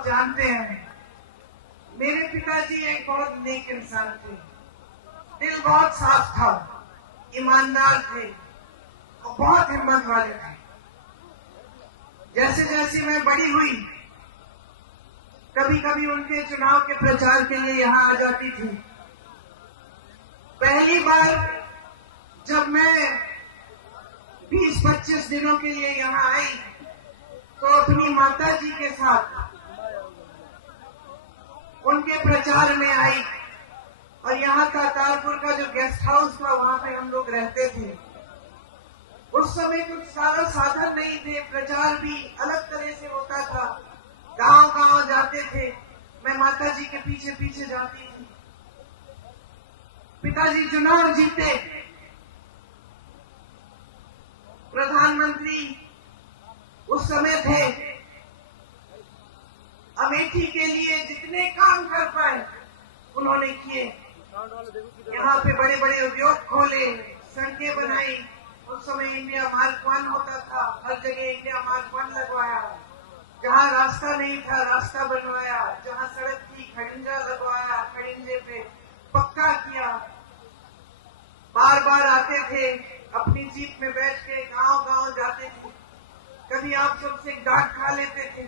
लोग जानते हैं, मेरे पिताजी एक बहुत नेक इंसान थे। दिल बहुत साफ था, ईमानदार थे और बहुत हिम्मत वाले थे। जैसे जैसे मैं बड़ी हुई, कभी कभी उनके चुनाव के प्रचार के लिए यहाँ आ जाती थी। पहली बार जब मैं 20-25 दिनों के लिए यहाँ आई तो अपनी माता जी के साथ उनके प्रचार में आई और यहाँ तारपुर का जो गेस्ट हाउस था वहां पे हम लोग रहते थे। उस समय कुछ सारा साधन नहीं थे, प्रचार भी अलग तरह से होता था। गांव गांव जाते थे, मैं माता जी के पीछे पीछे जाती थी। पिताजी चुनाव जीते, प्रधानमंत्री उस समय थे। अमेठी के लिए जितने काम कर पाए उन्होंने किए। यहाँ पे बड़े बड़े उद्योग खोले, सड़कें बनाई। उस समय इंडिया मार्क 1 होता था, हर जगह इंडिया मार्क 1 लगवाया। जहाँ रास्ता नहीं था रास्ता बनवाया, जहाँ सड़क थी खड़िंजा लगवाया, खड़िंजे पे पक्का किया। बार बार आते थे, अपनी जीप में बैठ के गांव गांव जाते थे। कभी आप सबसे डांट खा लेते थे,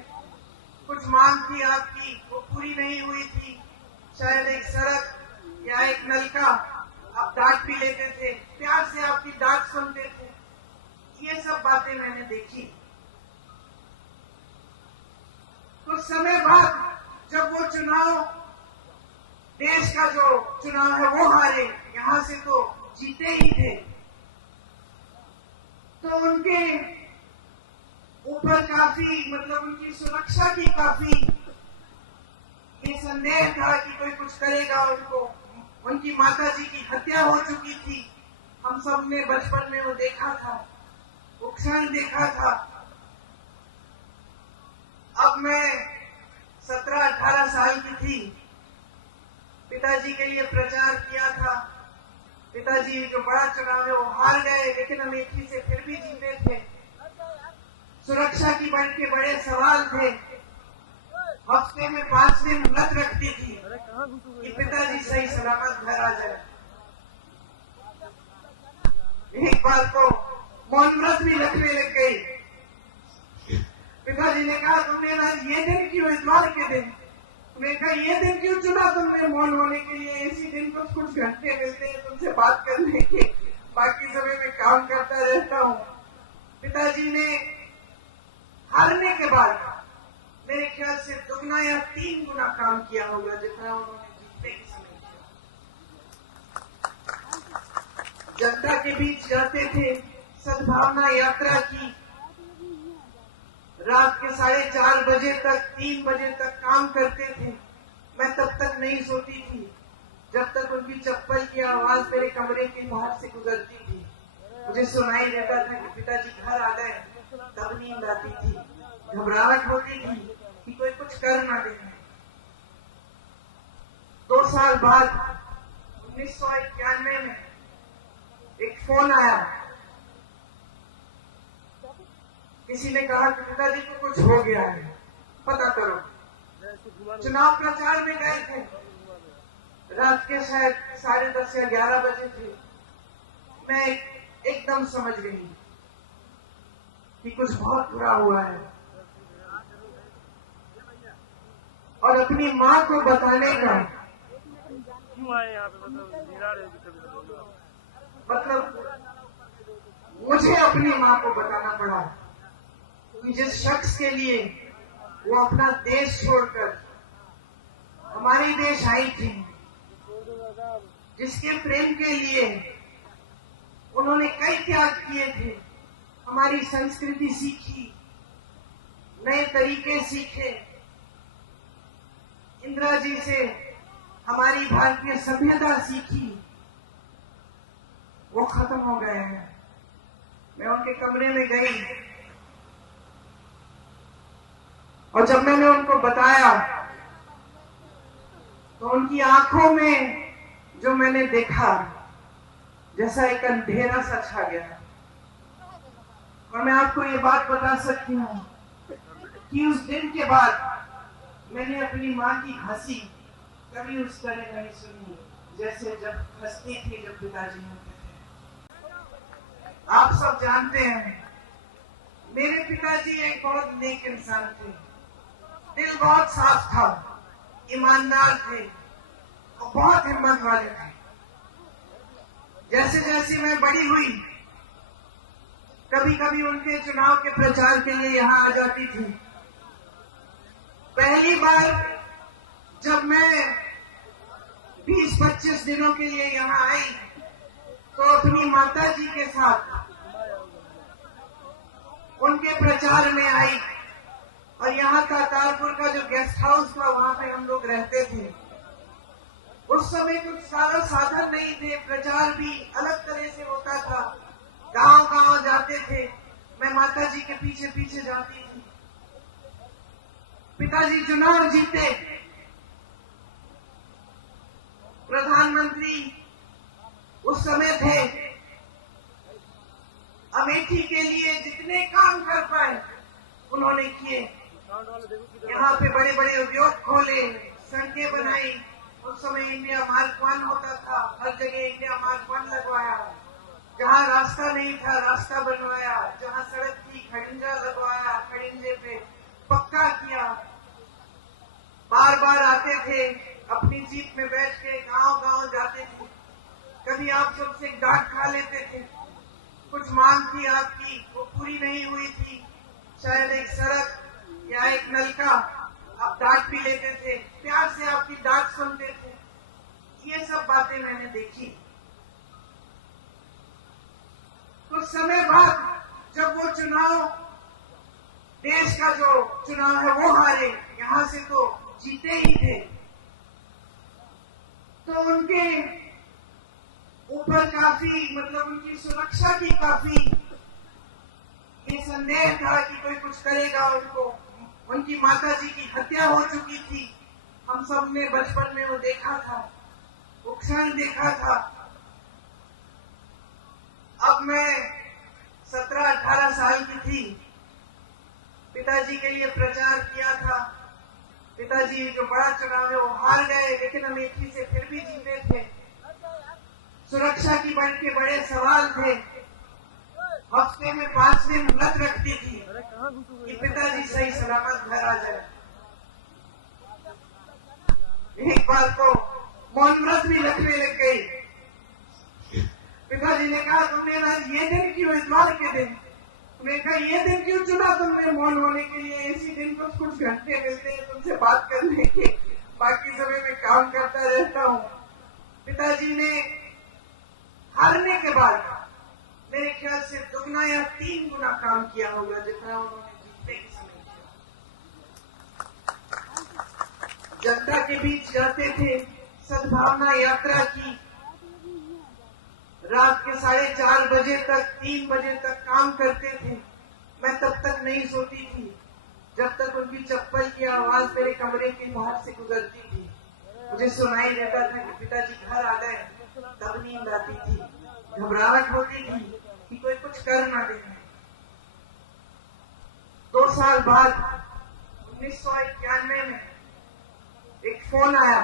कुछ मांग थी आपकी वो पूरी नहीं हुई थी, शायद एक सड़क या एक नलका, आप डांट भी लेते थे, प्यार से आपकी डांट सुनते थे। ये सब बातें मैंने देखी। कुछ समय बाद जब वो चुनाव, देश का जो चुनाव है वो हारे, यहां से तो जीते ही थे, तो उनके ऊपर काफी, मतलब उनकी सुरक्षा की काफी ये संदेह था कि कोई कुछ करेगा उनको। उनकी माता जी की हत्या हो चुकी थी, हम सब ने बचपन में वो देखा था, वो क्षण देखा था। अब मैं 17-18 साल की थी, पिताजी के लिए प्रचार किया था। पिताजी जो बड़ा चुनाव है वो हार गए, लेकिन अमेठी से फिर भी जीते थे। सुरक्षा की बड़े सवाल थे। हफ्ते में 5 दिन व्रत रखती थी कि पिताजी सही सलामत घर आ जाए। एक बार तो मौन व्रत भी रखने लग गई। पिताजी ने कहा, तुमने ना ये दिन क्यों, इतवार के दिन, उन्हें कहा ये दिन क्यों चुना तुमने मौन होने के लिए? इसी दिन कुछ घंटे मिलते हैं तुमसे बात करने के, बाकी समय में काम करता रहता हूँ। पिताजी ने हारने के बाद मेरे ख्याल से 2 या 3 गुना काम किया होगा जितना उन्होंने जीतने के समय किया। जनता के बीच जाते थे, सद्भावना यात्रा की, रात के 4:30 बजे तक, 3 बजे तक काम करते थे। मैं तब तक नहीं सोती थी जब तक उनकी चप्पल की आवाज मेरे कमरे के बाहर से गुजरती थी। मुझे सुनाई देता था कि पिताजी घर आ गए, तब नींद आती थी। घबराहट होती थी कि कोई कुछ कर ना दे। 2 साल बाद 1991 में एक फोन आया, किसी ने कहा कि पिताजी को कुछ हो गया है, पता करो। चुनाव प्रचार में गए थे, रात के शायद 10:30 या 11 बजे थे। मैं एकदम समझ गई कि कुछ बहुत बुरा हुआ है, और अपनी माँ को बताने का, मतलब मुझे अपनी माँ को बताना पड़ा कि जिस शख्स के लिए वो अपना देश छोड़कर हमारे देश आई थी, जिसके प्रेम के लिए उन्होंने कई त्याग किए थे, हमारी संस्कृति सीखी, नए तरीके सीखे, इंदिरा जी से हमारी भारतीय सभ्यता सीखी, वो खत्म हो गए हैं। मैं उनके कमरे में गई और जब मैंने उनको बताया तो उनकी आंखों में जो मैंने देखा, जैसा एक अंधेरा सा छा गया। और मैं आपको ये बात बता सकती हूँ कि उस दिन के बाद मैंने अपनी माँ की हंसी कभी उस तरह नहीं सुनी जैसे जब हंसती थी जब पिताजी होते थे। आप सब जानते हैं मेरे पिताजी एक बहुत नेक इंसान थे, दिल बहुत साफ था, ईमानदार थे और बहुत हिम्मत वाले थे। जैसे जैसे मैं बड़ी हुई कभी कभी उनके चुनाव के प्रचार के लिए यहाँ आ जाती थी। पहली बार जब मैं 20-25 दिनों के लिए यहाँ आई तो अपनी माता जी के साथ उनके प्रचार में आई और यहाँ का तारपुर का जो गेस्ट हाउस था वहां पे हम लोग रहते थे। उस समय कुछ सारा साधन नहीं थे, प्रचार भी अलग तरह से होता था। गांव गांव जाते थे, मैं माता जी के पीछे पीछे जाती थी। पिताजी चुनाव जीते, प्रधानमंत्री उस समय थे। अमेठी के लिए जितने काम कर पाए उन्होंने किए। यहाँ पे बड़े बड़े उद्योग खोले, सड़कें बनाई। उस समय इंडिया मार्क 1 होता था, हर जगह इंडिया मार्क 1 लगवाया। जहाँ रास्ता नहीं था रास्ता बनवाया, जहाँ सड़क थी खड़िंजा लगवाया, खड़िंजे पे पक्का किया। बार बार आते थे, अपनी जीप में बैठ के गांव गांव जाते थे। कभी आप सबसे डांट खा लेते थे, कुछ मांग थी आपकी वो पूरी नहीं हुई थी, शायद एक सड़क या एक नलका, आप डांट भी लेते थे, प्यार से आपकी डांट सुनते थे। ये सब बातें मैंने देखी। कुछ समय बाद जब वो चुनाव, देश का जो चुनाव है वो हारे, यहां से तो जीते ही थे, तो उनके ऊपर काफी उनकी सुरक्षा की काफी ये संदेह था कि कोई कुछ करेगा उनको। उनकी माता जी की हत्या हो चुकी थी, हम सब ने बचपन में वो देखा था, वो क्षण देखा था। अब मैं 17-18 साल की थी, पिताजी के लिए प्रचार किया था। पिताजी जो बड़ा चुनाव है वो हार गए, लेकिन अमेठी से फिर भी जीते थे। सुरक्षा की बड़े सवाल थे। हफ्ते में 5 दिन व्रत रखती थी कि पिताजी सही सलामत घर आ जाए। एक बार तो मौन व्रत भी रखने लग गई। पिताजी ने कहा तुमने आज ये दिन क्यों, इतवार के दिन? तुमने कहा ये दिन क्यों चुना तुमने मौन होने के लिए? इसी दिन कुछ घंटे मिलते हैं तुमसे बात करने के, बाकी समय में काम करता रहता हूँ। पिताजी ने हारने के बाद मेरे ख्याल से 2 या 3 गुना काम किया होगा जितना उन्होंने जीतने के समय किया। जनता के बीच जाते थे, सद्भावना यात्रा की, रात के 4:30 बजे तक 3 बजे तक काम करते थे। मैं तब तक नहीं सोती थी जब तक उनकी चप्पल की आवाज मेरे कमरे के बाहर से गुजरती थी। मुझे सुनाई देता था कि पिताजी घर आ गए, तब नींद आती थी। घबराहट होती थी कि कोई कुछ कर ना दे। 2 साल बाद 1991 में एक फोन आया,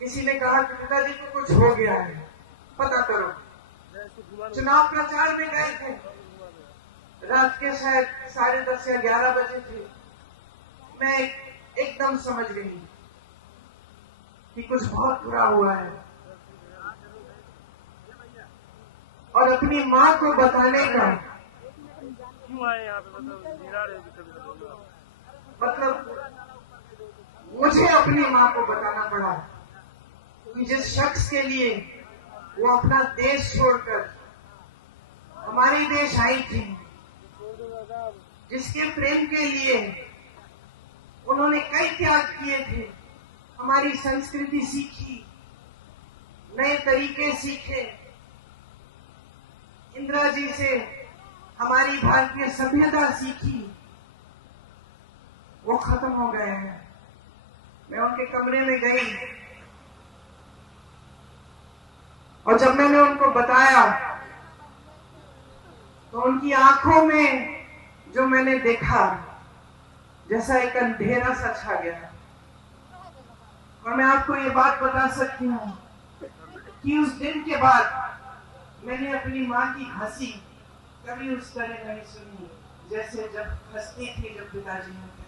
किसी ने कहा कि पिताजी को कुछ हो गया है, पता करो। चुनाव प्रचार में गए थे, रात के शायद 10:30 या 11 बजे थे। मैं एकदम समझ गई कि कुछ बहुत बुरा हुआ है और अपनी माँ को बताने का मुझे अपनी माँ को बताना पड़ा कि जिस शख्स के लिए वो अपना देश छोड़कर हमारे देश आई थी, जिसके प्रेम के लिए उन्होंने कई त्याग किए थे, हमारी संस्कृति सीखी, नए तरीके सीखे, इंदिरा जी से हमारी भारतीय सभ्यता सीखी, वो खत्म हो गए हैं। मैं उनके कमरे में गई और जब मैंने उनको बताया तो उनकी आंखों में जो मैंने देखा जैसा एक अंधेरा सा छा गया। और मैं आपको ये बात बता सकती हूँ कि उस दिन के बाद मैंने अपनी माँ की हंसी कभी उस तरह नहीं सुनी जैसे जब हंसती थी, जब पिताजी होते।